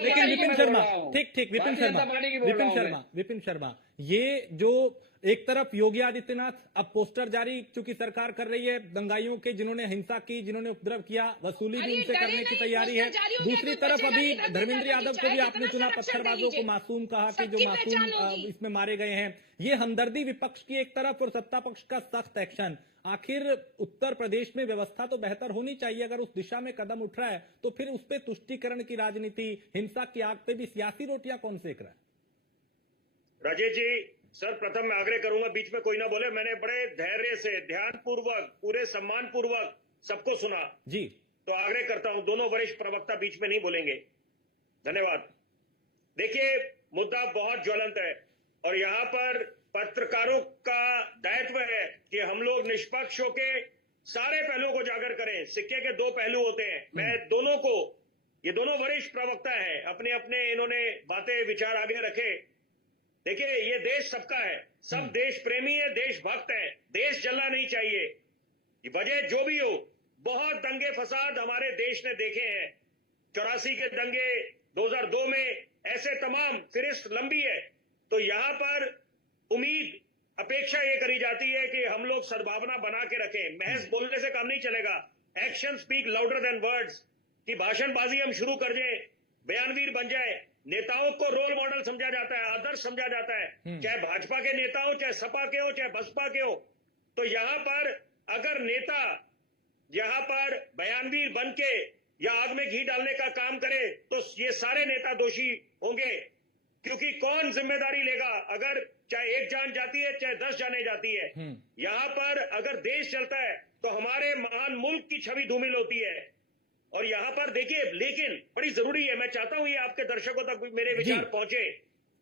लेकिन विपिन शर्मा, ठीक ठीक, विपिन शर्मा, ये जो एक तरफ योगी आदित्यनाथ अब पोस्टर जारी चूंकि सरकार कर रही है दंगाइयों के, जिन्होंने हिंसा की, जिन्होंने उपद्रव किया, वसूली भी उनसे करने की तैयारी है। दूसरी तरफ अभी धर्मेंद्र यादव को भी आपने चुना पत्थरबाजों को मासूम कहा कि जो मासूम इसमें मारे गए हैं। ये हमदर्दी विपक्ष की एक तरफ और सत्ता पक्ष का सख्त एक्शन। आखिर उत्तर प्रदेश में व्यवस्था तो बेहतर होनी चाहिए, अगर उस दिशा में कदम उठ रहा है तो फिर उस पर तुष्टीकरण की राजनीति, हिंसा की आग पे भी सियासी रोटियां कौन सेक रहा है? राजेश जी, सर प्रथम मैं आग्रह करूंगा बीच में कोई ना बोले। मैंने बड़े धैर्य से, ध्यानपूर्वक, पूरे सम्मानपूर्वक सबको सुना जी, तो आग्रह करता हूं दोनों वरिष्ठ प्रवक्ता बीच में नहीं बोलेंगे। धन्यवाद। देखिए, मुद्दा बहुत ज्वलंत है और यहाँ पर पत्रकारों का दायित्व है कि हम लोग निष्पक्ष होकर सारे पहलुओं को उजागर करें। सिक्के के दो पहलू होते हैं। मैं दोनों को, ये दोनों वरिष्ठ प्रवक्ता हैं, अपने अपने इन्होंने बातें विचार आगे रखे। देखिए, ये देश सबका है, सब देश प्रेमी है, देशभक्त है, देश जलना नहीं चाहिए। वजह जो भी हो, बहुत दंगे फसाद हमारे देश ने देखे हैं। 84 के दंगे, 2002 में, ऐसे तमाम फिरिस्त लंबी है। तो यहाँ पर उम्मीद, अपेक्षा ये करी जाती है कि हम लोग सद्भावना बना के रखें। महज बोलने से काम नहीं चलेगा। Action speak louder than words की भाषणबाजी हम शुरू कर दें, बयानवीर बन जाए। नेताओं को रोल मॉडल समझा जाता है, आदर्श समझा जाता है, चाहे भाजपा के नेता हो, चाहे सपा के हो, चाहे बसपा के हो। तो यहाँ पर अगर नेता यहाँ पर बयानवीर बन के या आग में घी डालने का काम करे तो ये सारे नेता दोषी होंगे, क्योंकि कौन जिम्मेदारी लेगा अगर चाहे एक जान जाती है, चाहे 10 जाने जाती है। यहाँ पर अगर देश चलता है तो हमारे महान मुल्क की छवि धूमिल होती है। और यहाँ पर देखिए, लेकिन बड़ी जरूरी है, मैं चाहता हूं ये आपके दर्शकों तक मेरे विचार पहुंचे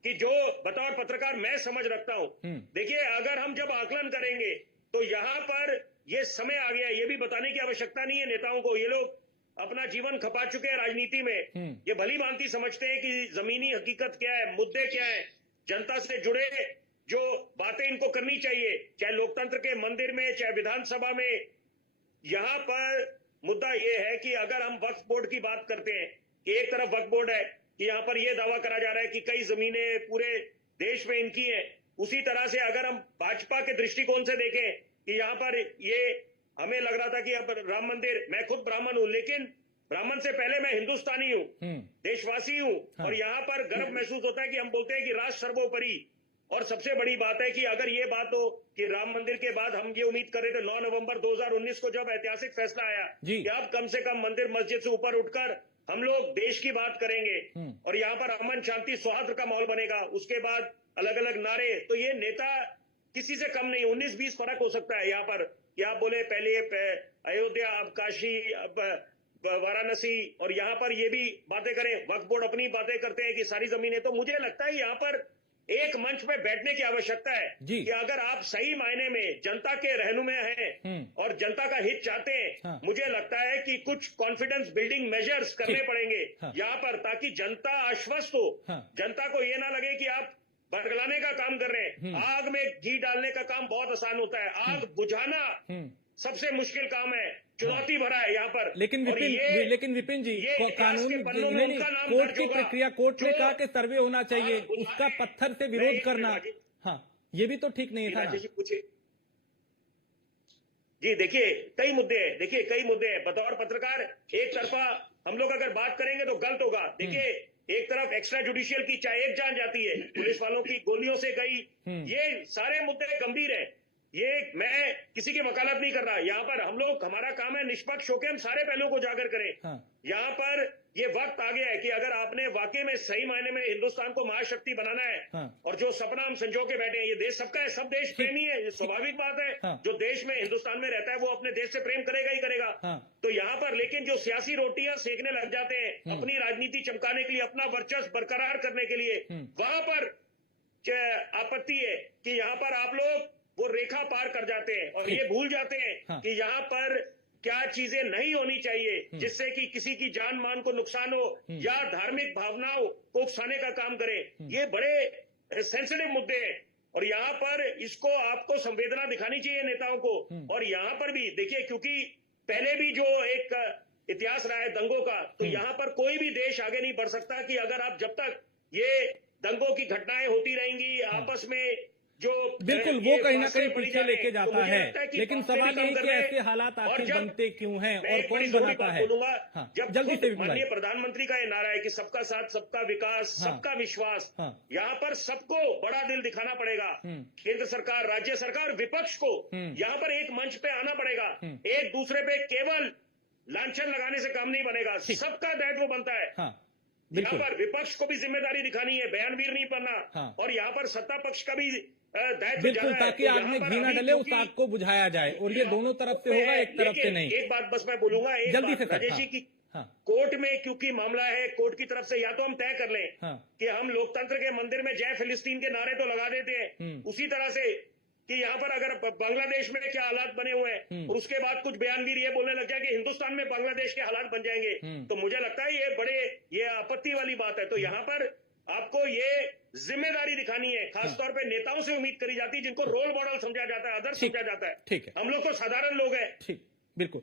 कि जो बतौर पत्रकार मैं समझ रखता हूं। देखिए, अगर हम जब आकलन करेंगे तो यहाँ पर ये समय आ गया, ये भी बताने की आवश्यकता नहीं है नेताओं को। ये लोग अपना जीवन खपा चुके हैं राजनीति में। ये भली भांति समझते हैं कि जमीनी हकीकत क्या है, मुद्दे क्या है, जनता से जुड़े जो बातें इनको करनी चाहिए, चाहे लोकतंत्र के मंदिर में, चाहे विधानसभा में। यहाँ पर मुद्दा यह है कि अगर हम वक्फ बोर्ड की बात करते हैं कि एक तरफ वक्फ बोर्ड है कि यहाँ पर यह दावा करा जा रहा है कि कई जमीनें पूरे देश में इनकी हैं, उसी तरह से अगर हम भाजपा के दृष्टिकोण से देखें कि यहाँ पर ये हमें लग रहा था कि अब राम मंदिर, मैं खुद ब्राह्मण हूं लेकिन ब्राह्मण से पहले मैं हिंदुस्तानी हूं, देशवासी हूं। और यहाँ पर गर्व महसूस होता है कि हम बोलते हैं कि राष्ट्र सर्वोपरि। और सबसे बड़ी बात है कि अगर ये बात हो कि राम मंदिर के बाद हम ये उम्मीद कर रहे थे 9 नवंबर 2019 को जब ऐतिहासिक फैसला आया कि अब कम से कम मंदिर मस्जिद से ऊपर उठकर हम लोग देश की बात करेंगे और यहाँ पर अमन शांति सौहार्द का माहौल बनेगा, उसके बाद अलग अलग नारे। तो ये नेता किसी से कम नहीं, 19-20 फर्क हो सकता है यहाँ पर कि आप बोले पहले अयोध्या, अब काशी, अब वाराणसी, और यहाँ पर ये भी बातें करें। वक्फ बोर्ड अपनी बातें करते हैं कि सारी जमीनें। तो मुझे लगता है यहाँ पर एक मंच पे बैठने की आवश्यकता है कि अगर आप सही मायने में जनता के रहनुमा हैं और जनता का हित चाहते हैं, मुझे लगता है कि कुछ कॉन्फिडेंस बिल्डिंग मेजर्स करने पड़ेंगे यहाँ पर, ताकि जनता आश्वस्त हो। जनता को ये ना लगे कि आप बरगलाने का काम कर रहे हैं। आग में घी डालने का काम बहुत आसान होता है, आग बुझाना सबसे मुश्किल काम है, चुनौती भरा है यहाँ पर। लेकिन विपिन जी, कानूनी कोर्ट की प्रक्रिया, कोर्ट ने कहा कि सर्वे होना चाहिए, उसका पत्थर से विरोध करना, हाँ, ये भी तो ठीक नहीं था ना। जी देखिए, कई मुद्दे हैं, देखिए कई मुद्दे हैं। बतौर पत्रकार एक तरफा हम लोग अगर बात करेंगे तो गलत होगा। देखिए, एक तरफ एक्स्ट्रा जुडिशियल की चाहे एक जान जाती है, पुलिस वालों की गोलियों से गई, ये सारे मुद्दे गंभीर हैं। ये मैं किसी की वकालत नहीं कर रहा। यहाँ पर हम लोग, हमारा काम है निष्पक्ष होकर हम सारे पहलुओं को उजागर करें। यहाँ पर ये वक्त आ गया है कि अगर आपने वाकई में सही मायने में हिंदुस्तान को महाशक्ति बनाना है और जो सपना हम संजो के बैठे हैं, ये देश सबका है, सब देश प्रेमी है, ये स्वाभाविक बात है। जो देश में, हिंदुस्तान में रहता है वो अपने देश से प्रेम करेगा ही करेगा। तो यहाँ पर लेकिन जो सियासी रोटियां सेकने लग जाते हैं अपनी राजनीति चमकाने के लिए, अपना वर्चस्व बरकरार करने के लिए, वहां पर आपत्ति है कि यहाँ पर आप लोग वो रेखा पार कर जाते हैं और ये भूल जाते हैं कि यहाँ पर क्या चीजें नहीं होनी चाहिए जिससे कि किसी की जान मान को नुकसान हो या धार्मिक भावनाओं को उकसाने का काम करे। ये बड़े सेंसिटिव मुद्दे हैं और यहाँ पर इसको आपको संवेदना दिखानी चाहिए नेताओं को। और यहाँ पर भी देखिए, क्योंकि पहले भी जो एक इतिहास रहा है दंगों का, तो यहाँ पर कोई भी देश आगे नहीं बढ़ सकता कि अगर आप जब तक ये दंगों की घटनाएं होती रहेंगी आपस में जो बिल्कुल वो कहीं ना कहीं पीछे लेके जाता है, लेकिन सवाल ये कि ऐसे हालात आखिर बनते क्यों हैं और कौन बनाता है। हाँ, जब जल्दी से माननीय प्रधानमंत्री का ये नारा है कि सबका साथ, सबका विकास, सबका विश्वास, यहाँ पर सबको बड़ा दिल दिखाना पड़ेगा। केंद्र सरकार, राज्य सरकार, विपक्ष को यहाँ पर एक मंच पे आना पड़ेगा। एक दूसरे पे केवल लांछन लगाने से काम नहीं बनेगा, सबका दायित्व बनता है। यहाँ पर विपक्ष को भी जिम्मेदारी दिखानी है, बयानवीर नहीं बनना, और यहाँ पर सत्ता पक्ष का भी दायित्व बिल्कुल, ताकि आग में घी न डले, उस आग को बुझाया जाए, और ये दोनों तरफ से होगा, एक तरफ से नहीं। एक बात बस मैं बोलूंगा, जल्दी से राजेश जी की कोर्ट में क्योंकि मामला है, कोर्ट की तरफ से या तो हम तय कर लें कि हम लोकतंत्र के मंदिर में जय फिलिस्तीन के नारे तो लगा देते हैं, उसी तरह से कि यहाँ पर अगर बांग्लादेश में क्या हालात बने हुए हैं और उसके बाद कुछ बयानवीर ये बोलने लग जाए कि हिंदुस्तान में बांग्लादेश के हालात बन जाएंगे, तो मुझे लगता है ये आपत्ति वाली बात है। तो यहाँ पर आपको ये जिम्मेदारी दिखानी है, खासतौर पे नेताओं से उम्मीद करी जाती है जिनको रोल मॉडल समझा जाता है, आदर्श समझा जाता है। ठीक है, हम लोग तो साधारण लोग हैं। ठीक, बिल्कुल।